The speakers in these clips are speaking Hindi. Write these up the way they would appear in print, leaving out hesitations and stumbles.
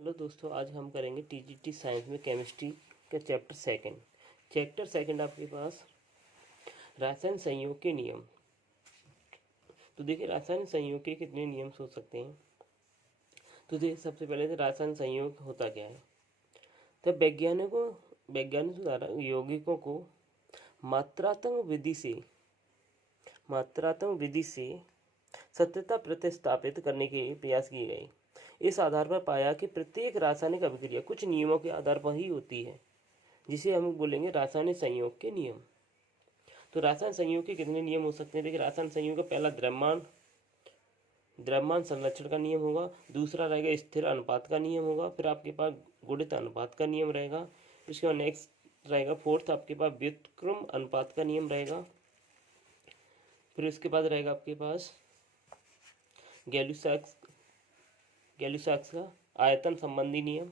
हेलो दोस्तों, आज हम करेंगे टीजीटी साइंस में केमिस्ट्री का चैप्टर सेकंड आपके पास रासायनिक संयोग के नियम। तो देखिए, रासायनिक संयोग के कितने नियम हो सकते हैं। तो देखिए, सबसे पहले तो रासायनिक संयोग होता क्या है। तब वैज्ञानिकों द्वारा यौगिकों को मात्रात्मक विधि से सत्यता प्रतिस्थापित करने के प्रयास किए गए। इस आधार पर पाया कि प्रत्येक रासायनिक अभिक्रिया कुछ नियमों के आधार पर ही होती है, जिसे हम बोलेंगे रासायनिक संयोग के नियम। तो रासायनिक संयोग के कितने नियम हो सकते हैं। देखिए, रासायनिक संयोग का पहला द्रव्यमान संरक्षण का नियम होगा। दूसरा रहेगा स्थिर अनुपात का नियम होगा। फिर आपके पास गुणित अनुपात का नियम रहेगा। उसके बाद नेक्स्ट रहेगा फोर्थ आपके पास व्युत्क्रम अनुपात का नियम रहेगा। फिर उसके बाद रहेगा आपके पास गैलुसाक्स का आयतन संबंधी नियम।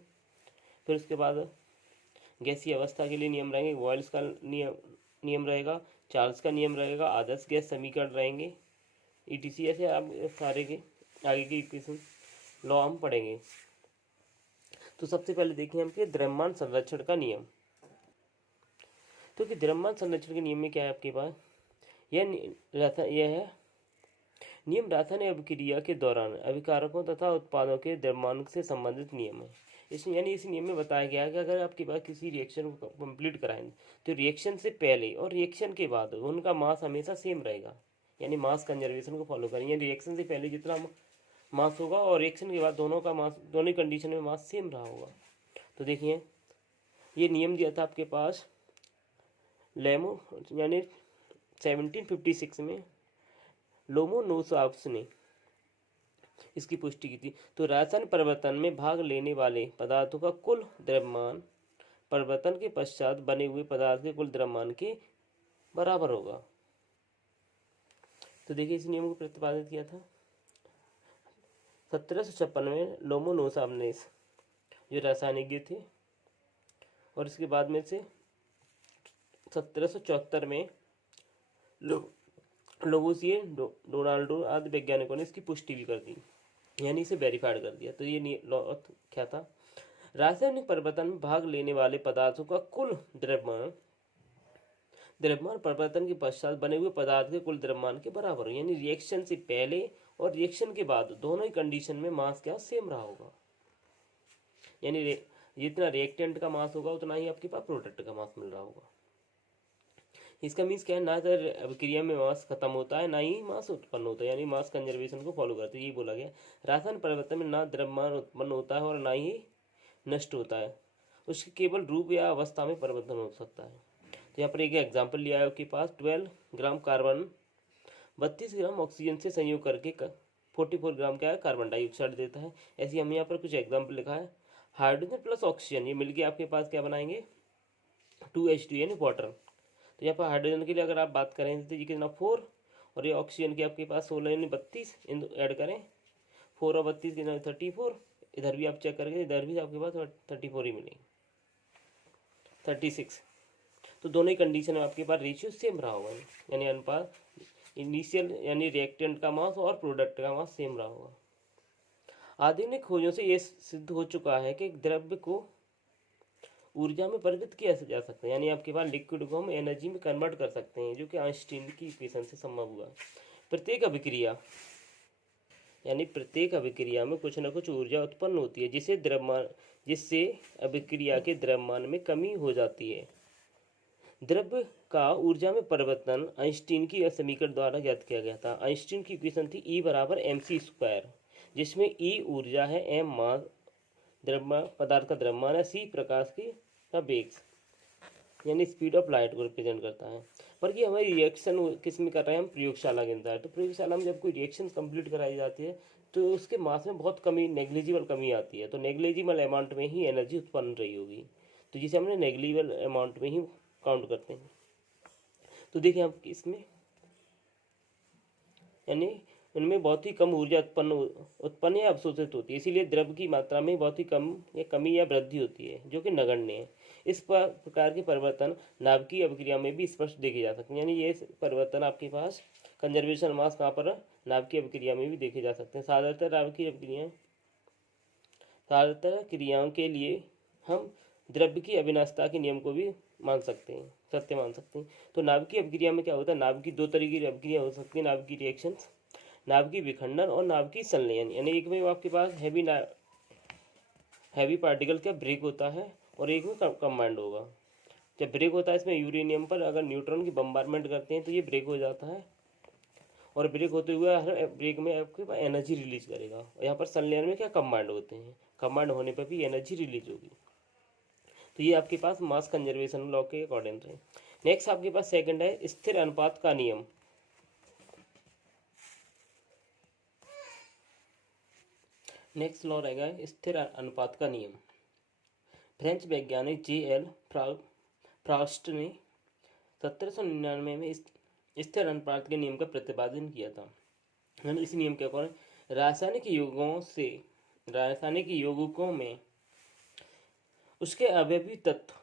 फिर उसके बाद गैसीय अवस्था के लिए नियम रहेंगे। बॉयल्स का नियम रहेगा। चार्ल्स का नियम रहेगा। आदर्श गैस समीकरण रहेंगे। ईटीसी ऐसे आप सारे के आगे की इक्वेशन लॉ हम पढ़ेंगे। तो सबसे पहले देखिए हम द्रव्यमान संरक्षण का नियम। तो कि द्रव्यमान संरक्षण के नियम में क्या है आपके पास, यह है नियम रासायनिक अभिक्रिया के दौरान अभिकारकों तथा उत्पादों के द्रव्यमान से संबंधित नियम है। इस नियम में बताया गया है कि अगर आपके पास किसी रिएक्शन को कंप्लीट कराएं तो रिएक्शन से पहले और रिएक्शन के बाद उनका मास हमेशा सेम रहेगा, यानी मास कंजर्वेशन को फॉलो करेंगे। रिएक्शन से पहले जितना मास होगा और रिएक्शन के बाद दोनों का मास, दोनों कंडीशन में मास सेम रहा होगा। तो देखिए, ये नियम दिया था आपके पास लेमो यानी 1756 में लोमोनोसाफ्स ने इसकी पुष्टि की थी। तो रासायनिक परिवर्तन में भाग लेने वाले पदार्थों का कुल द्रव्यमान परिवर्तन के पश्चात बने हुए पदार्थ के कुल द्रव्यमान के बराबर होगा। तो देखिए, इस नियम को प्रतिपादित किया था 1756 में लोमोनोसाफ ने, जो रासायनिज्ञ थे। और इसके बाद में से 1774 में लोवोसिए, डोनाल्डो आदि वैज्ञानिकों ने इसकी पुष्टि भी कर दी, यानी इसे वेरीफाइड कर दिया। तो ये लॉ क्या था, रासायनिक परिवर्तन में भाग लेने वाले पदार्थों का कुल द्रव्यमान परिवर्तन के पश्चात बने हुए पदार्थ के कुल द्रव्यमान के बराबर हो, यानी रिएक्शन से पहले और रिएक्शन के बाद दोनों ही कंडीशन में मास क्या सेम रहा होगा। यानी जितना रिएक्टेंट का मास होगा उतना ही आपके पास प्रोडक्ट का मास मिल रहा होगा। इसका मीन्स क्या है, ना तो अभिक्रिया में मास खत्म होता है ना ही मास उत्पन्न होता है, यानी मास कंजर्वेशन को फॉलो करते हैं। यही बोला गया, रासायनिक परिवर्तन में ना द्रव्यमान उत्पन्न होता है और ना ही नष्ट होता है, उसके केवल रूप या अवस्था में परिवर्तन हो सकता है। तो यहाँ पर एक एग्जाम्पल लिया है आपके पास 12 ग्राम कार्बन 32 ग्राम ऑक्सीजन से संयोग करके 44 ग्राम क्या है कार्बन डाइऑक्साइड देता है। ऐसे हमने यहाँ पर कुछ एग्जाम्पल लिखा है। हाइड्रोजन प्लस ऑक्सीजन ये मिलकर आपके पास क्या बनाएंगे 2H2 यानी वाटर। तो यहाँ पर हाइड्रोजन के लिए अगर आप बात करें तो ये कितना 4, और ये ऑक्सीजन के आपके पास 16 यानी 32, इन ऐड करें 4 और 32 कितना 34। इधर भी आप चेक करेंगे, इधर भी आपके पास 34 ही मिलेंगे 36। तो दोनों ही कंडीशन में आपके पास रेशियो सेम रहा होगा, यानी अनुपात इनिशियल यानी रिएक्टेंट का मास और प्रोडक्ट का मास सेम रहा होगा। आधुनिक खोजों से ये सिद्ध हो चुका है कि द्रव्य को ऊर्जा में परिवर्तित किया जा सकता है, यानी आपके पास लिक्विड को हम एनर्जी में कन्वर्ट कर सकते हैं, जो कि आइंस्टीन की इक्वेशन से संभव हुआ। प्रत्येक अभिक्रिया में कुछ न कुछ ऊर्जा उत्पन्न होती है, जिससे अभिक्रिया के द्रव्यमान में कमी हो जाती है। द्रव्य का ऊर्जा में परिवर्तन आइंस्टीन की समीकरण द्वारा ज्ञात किया गया था। आइंस्टीन की इक्वेशन थी E बराबर mc², जिसमें E ऊर्जा है, m मास पदार्थ का द्रव्यमान है, c प्रकाश की का वेग यानी स्पीड ऑफ लाइट को रिप्रेजेंट करता है। पर कि हमारी रिएक्शन किस में कर रहे हैं हम, प्रयोगशाला के अंदर। तो प्रयोगशाला में जब कोई रिएक्शन कंप्लीट कराई जाती है तो उसके मास में बहुत कमी, नेग्लिजिबल कमी आती है। तो नेग्लिजिबल अमाउंट में ही एनर्जी उत्पन्न रही होगी, तो जिसे हमने नेग्लिजिबल अमाउंट में ही काउंट करते हैं। तो देखिए आप इसमें यानी उनमें बहुत ही कम ऊर्जा उत्पन्न या अवशोषित होती है, इसीलिए द्रव्य की मात्रा में बहुत ही कमी या वृद्धि होती है, जो कि नगण्य है। इस प्रकार के परिवर्तन नाभिकीय अभिक्रिया में भी स्पष्ट देखे जा सकते हैं, यानी ये परिवर्तन आपके पास कंजर्वेशन मास कहाँ पर नाभिकीय अभिक्रिया में भी देखे जा सकते हैं। साधारणतः नाभिकीय अभिक्रियाएं साधारणतः क्रियाओं के लिए हम द्रव्य की अविनाशता के नियम को भी मान सकते हैं, सत्य मान सकते हैं। तो नाभिकीय अभिक्रिया में क्या होता है, नाभिकीय दो तरीके की अभिक्रिया हो सकती है, नाभिकीय रिएक्शंस, नाभिकीय विखंडन और नाभिकीय संलयन। यानी एक में आपके पास हैवी पार्टिकल का ब्रेक होता है और एक में कंबाइंड होगा। जब ब्रेक होता है इसमें यूरेनियम पर अगर न्यूट्रॉन की बम्बारमेंट करते हैं तो ये ब्रेक हो जाता है, और ब्रेक होते हुए हर ब्रेक में आपके पास एनर्जी रिलीज करेगा। यहाँ पर संलयन में क्या कंबाइंड होते हैं, कंबाइंड होने पर भी एनर्जी रिलीज होगी। तो ये आपके पास मास कंजर्वेशन लॉ के अकॉर्डिंग है। नेक्स्ट आपके पास सेकंड है स्थिर अनुपात का नियम। नेक्स्ट लॉ रहेगा स्थिर अनुपात का नियम। फ्रेंच वैज्ञानिक जे.एल. फ्रास्ट ने 1799 में स्थिर अनुपात के नियम का प्रतिपादन किया था। इस नियम के अकॉर्डिंग रासायनिक यौगिकों में उसके अवयवी तत्व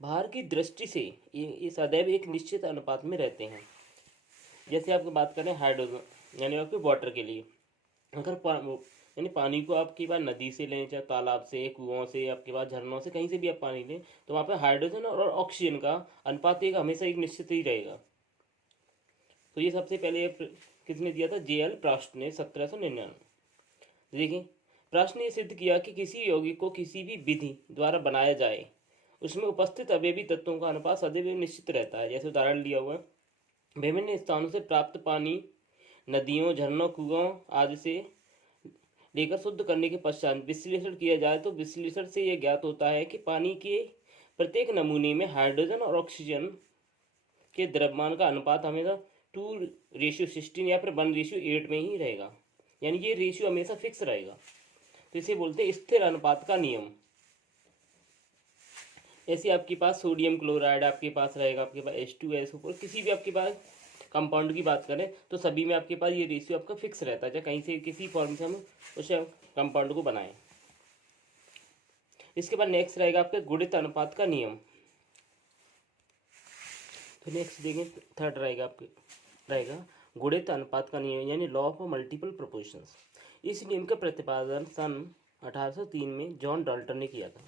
भार की दृष्टि से ये सदैव एक निश्चित अनुपात में रहते हैं। जैसे आपको बात करें हाइड्रोजन यानी आपके वाटर के लिए, अगर यानी पानी को आपके पास नदी से लें, चाहे तालाब से, कुओं से, आपके पास झरनों से, कहीं से भी आप पानी लें, तो वहाँ पे हाइड्रोजन और ऑक्सीजन का अनुपात एक हमेशा एक निश्चित ही रहेगा। तो ये सबसे पहले किसने दिया था, जे.एल. फ्रास्ट ने 1799। देखिए फ्रास्ट ने सिद्ध किया कि किसी यौगिक को किसी भी विधि द्वारा बनाया जाए उसमें उपस्थित अवयवी तत्वों का अनुपात सदैव निश्चित रहता है। जैसे उदाहरण लिया हुआ है, विभिन्न स्थानों से प्राप्त पानी नदियों, झरनों, कुओं आदि से लेकर शुद्ध करने के पश्चात विश्लेषण किया जाए तो विश्लेषण से यह ज्ञात होता है कि पानी के प्रत्येक नमूने में हाइड्रोजन और ऑक्सीजन के द्रव्यमान का अनुपात हमेशा 2:16 या फिर 1:8 में ही रहेगा। यानी ये रेशियो हमेशा फिक्स रहेगा। तो इसे बोलते हैं स्थिर अनुपात का नियम। ऐसे आपके पास सोडियम क्लोराइड आपके पास रहेगा, आपके पास H2SO4, किसी भी आपके पास कंपाउंड की बात करें तो सभी में आपके पास ये रेशियो आपका फिक्स रहता है, चाहे कहीं से किसी फॉर्म से हम उस कंपाउंड को बनाएं। इसके बाद नेक्स्ट रहेगा आपके गुणित अनुपात का नियम। तो नेक्स्ट देखें थर्ड रहेगा गुणित अनुपात का नियम यानी लॉ ऑफ मल्टीपल प्रोपोर्शंस। इस नियम का प्रतिपादन सन 1803 में जॉन डाल्टन ने किया था।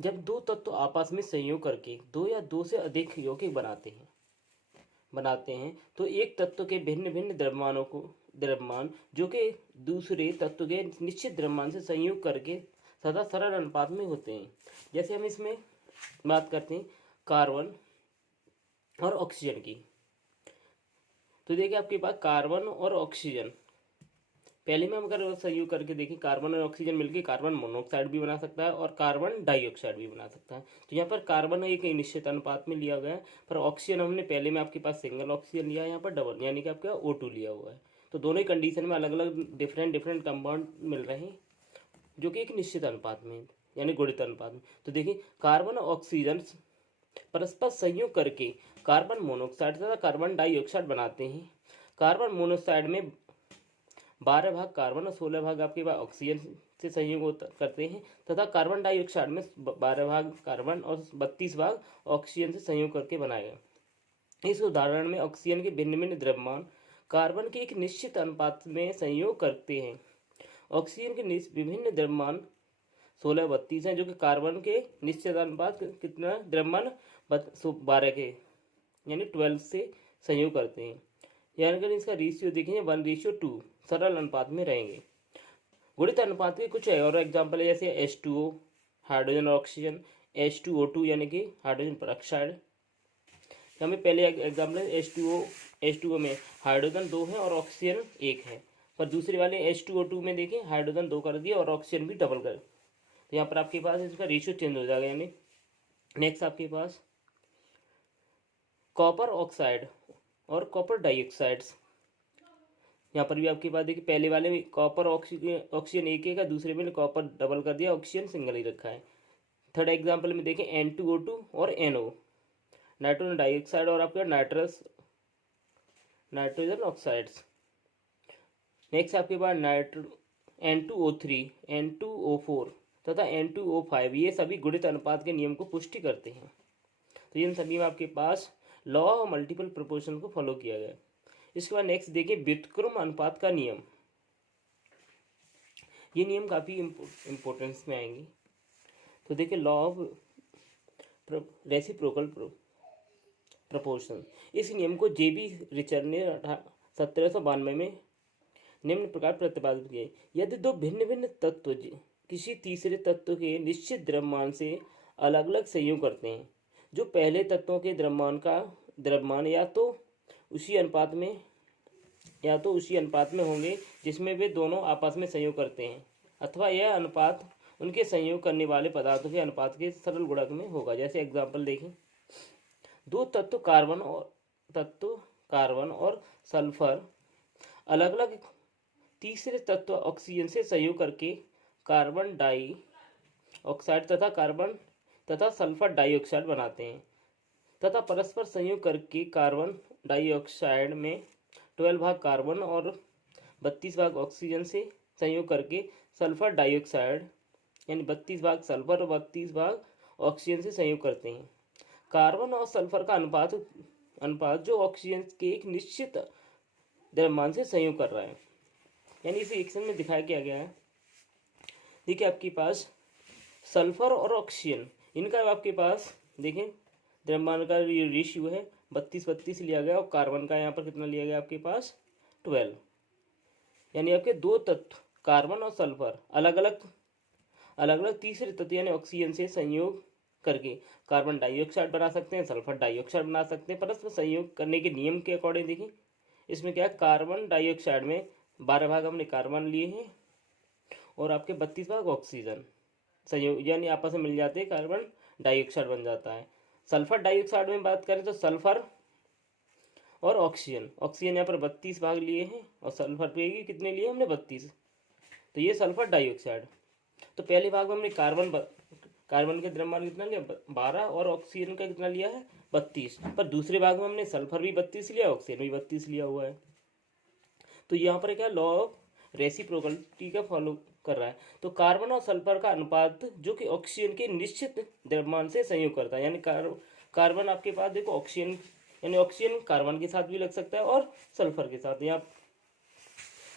जब दो तत्व आपस में संयोग करके दो या दो से अधिक यौगिक बनाते हैं तो एक तत्व के भिन्न भिन्न द्रव्यमान जो कि दूसरे तत्व के निश्चित द्रव्यमान से संयोग करके सदा सरल अनुपात में होते हैं। जैसे हम इसमें बात करते हैं कार्बन और ऑक्सीजन की, तो देखिए आपके पास कार्बन और ऑक्सीजन, पहले में हम अगर संयोग करके देखें कार्बन और ऑक्सीजन मिलकर कार्बन मोनोऑक्साइड भी बना सकता है और कार्बन डाइऑक्साइड भी बना सकता है। तो यहाँ पर कार्बन एक निश्चित अनुपात में लिया गया है, पर ऑक्सीजन हमने पहले में आपके पास सिंगल ऑक्सीजन लिया है, यहाँ पर डबल यानी कि आपका O2 लिया हुआ है। तो दोनों ही कंडीशन में अलग अलग डिफरेंट कंपाउंड मिल रहे हैं जो कि एक निश्चित अनुपात में यानी गुणित अनुपात में। तो देखिए कार्बन और ऑक्सीजन परस्पर संयोग करके कार्बन मोनोऑक्साइड तथा कार्बन डाइऑक्साइड बनाते हैं। कार्बन मोनोऑक्साइड में 12 भाग कार्बन और 16 भाग आपके पास ऑक्सीजन से संयोग करते हैं तथा कार्बन डाइऑक्साइड में 12 भाग कार्बन और 32 भाग ऑक्सीजन से संयोग करके बनाए गए। इस उदाहरण में ऑक्सीजन के भिन्न भिन्न द्रव्यमान कार्बन के एक निश्चित अनुपात में संयोग करते हैं। ऑक्सीजन के विभिन्न द्रव्यमान 16-32 हैं जो कि कार्बन के निश्चित अनुपात कितना द्रव्यमान 12 के यानी 12 से संयोग करते हैं। यानी अगर इसका रेशियो देखेंगे 1:2 सरल अनुपात में रहेंगे। गुणित अनुपात के कुछ और एग्जाम्पल है जैसे H2O हाइड्रोजन और ऑक्सीजन, H2O2 यानी कि हाइड्रोजन परऑक्साइड। हमें पहले एग्जाम्पल है H2O में हाइड्रोजन 2 है और ऑक्सीजन 1 है, पर दूसरे वाले H2O2 में देखें हाइड्रोजन 2 कर दिया और ऑक्सीजन भी डबल कर, तो यहाँ पर आपके पास इसका रेशियो चेंज हो जाएगा। यानी नेक्स्ट आपके पास कॉपर ऑक्साइड और कॉपर डाइऑक्साइड्स, यहाँ पर भी आपके पास देखिए पहले वाले में कॉपर ऑक्सीजन एक है, दूसरे में कॉपर डबल कर दिया, ऑक्सीजन सिंगल ही रखा है। थर्ड एग्जाम्पल में देखें N2O2 और NO नाइट्रोजन डाइऑक्साइड और आपका नाइट्रोजन ऑक्साइड्स। नेक्स्ट आपके पास N2O3 N2O4 तथा N2O5, ये सभी गुणित अनुपात के नियम को पुष्टि करते हैं। तो इन सभी में आपके पास लॉ ऑफ मल्टीपल प्रोपोर्शन को फॉलो किया गया। इसके बाद नेक्स्ट देखिए व्युत्क्रम अनुपात का नियम। ये नियम काफ़ी इम्पोर्टेंस में आएंगे। तो देखिए लॉ ऑफ रेसिप्रोकल प्रपोर्शन, इस नियम को जेबी रिचर ने 1792 में निम्न प्रकार प्रतिपादित किए। यदि दो भिन्न भिन्न तत्व किसी तीसरे तत्व के निश्चित द्रव्यमान से अलग अलग संयोग करते हैं, जो पहले तत्वों के द्रव्यमान या तो उसी अनुपात में होंगे जिसमें वे दोनों आपस में संयोग करते हैं, अथवा यह अनुपात उनके संयोग करने वाले पदार्थों के अनुपात के सरल गुणक में होगा। जैसे एग्जाम्पल देखें, दो तत्व कार्बन और सल्फर अलग अलग तीसरे तत्व ऑक्सीजन से संयोग करके कार्बन डाइऑक्साइड तथा सल्फर डाइऑक्साइड बनाते हैं, तथा परस्पर संयोग करके कार्बन डाइऑक्साइड में 12 भाग कार्बन और 32 भाग ऑक्सीजन से संयोग करके सल्फर डाइऑक्साइड यानी 32 भाग सल्फर और 32 भाग ऑक्सीजन से संयोग करते हैं। कार्बन और सल्फर का अनुपात जो ऑक्सीजन के एक निश्चित द्रव्यमान से संयोग कर रहा है, यानी इसे एक्शन में दिखाया गया है। देखिए आपके पास सल्फर और ऑक्सीजन, इनका आपके पास देखें द्रव्यमान का रेशियो है 32-32 लिया गया, और कार्बन का यहाँ पर कितना लिया गया आपके पास 12, यानी आपके दो तत्व कार्बन और सल्फर अलग अलग तीसरे तत्व यानी ऑक्सीजन से संयोग करके कार्बन डाइऑक्साइड बना सकते हैं, सल्फर डाइऑक्साइड बना सकते हैं। परस्पर संयोग करने के नियम के अकॉर्डिंग देखिए इसमें क्या है, कार्बन डाइऑक्साइड में 12 भाग हमने कार्बन लिए हैं और आपके 32 भाग ऑक्सीजन संयोग यानी आपस में मिल जाते हैं, कार्बन डाइऑक्साइड बन जाता है। सल्फर डाइऑक्साइड में बात करें तो सल्फर और ऑक्सीजन यहाँ पर 32 भाग लिए हैं और सल्फर पे कितने लिए हमने 32, तो ये सल्फर डाइऑक्साइड। तो पहले भाग में हमने कार्बन के द्रव्यमान कितना लिया 12 और ऑक्सीजन का कितना लिया है 32, पर दूसरे भाग में हमने सल्फर भी 32 लिया, ऑक्सीजन भी 32 लिया हुआ है। तो यहाँ पर क्या लॉ ऑफ रेसिप्रोकलिटी का फॉलो कर रहा है। तो कार्बन और सल्फर का अनुपात जो कि ऑक्सीजन के निश्चित द्रव्यमान से संयोग करता है, यानी कार्बन आपके पास देखो ऑक्सीजन यानी ऑक्सीजन कार्बन के साथ भी लग सकता है और सल्फर के साथ, यहाँ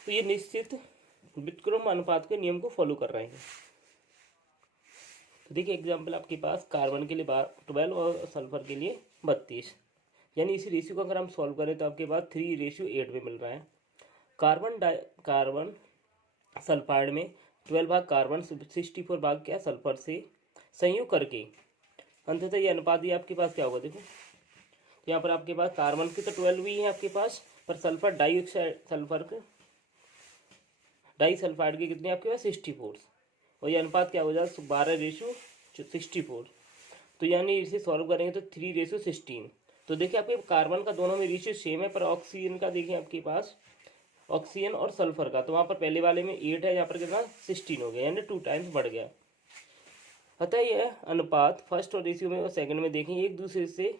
तो ये निश्चित व्युत्क्रम अनुपात के नियम को फॉलो कर रहे हैं। तो देखिए एग्जाम्पल आपके पास कार्बन के लिए 12 और सल्फर के लिए 32, यानी इसी रेशियो को अगर हम सॉल्व करें तो आपके पास 3:8 में मिल रहा है। कार्बन सल्फाइड में 12 भाग कार्बन 64 भाग क्या सल्फर से संयोग करके अंततः ये अनुपात ये आपके पास क्या होगा, देखो यहाँ पर आपके पास कार्बन की तो 12 ही है आपके पास, पर सल्फर डाइसल्फाइड के कितने आपके पास 64, और ये अनुपात क्या हो जाएगा 12:64। तो यानी इसे सॉल्व करेंगे तो 3:16। तो देखिए आपके कार्बन का दोनों में रेशियो सेम है, पर ऑक्सीजन का देखिए आपके पास ऑक्सीजन और सल्फर का तो वहाँ पर पहले वाले में 8 है, यहाँ पर कितना 16 हो गया, यानी 2 टाइम्स बढ़ गया। अतः यह अनुपात फर्स्ट और रेशियो में और सेकंड में देखें एक दूसरे से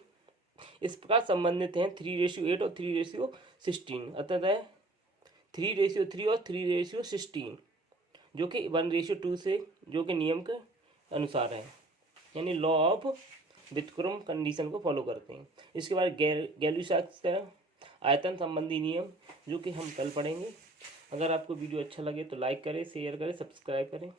इस प्रकार संबंधित हैं 3:8 और 3:16, अतः 3:3 और 3:16 जो कि 1:2 से जो कि नियम के अनुसार है, यानी लॉ ऑफ व्युत्क्रम कंडीशन को फॉलो करते हैं। इसके बाद गैलुसाक्स का आयतन संबंधी नियम जो कि हम कल पढ़ेंगे। अगर आपको वीडियो अच्छा लगे तो लाइक करें, शेयर करें, सब्सक्राइब करें।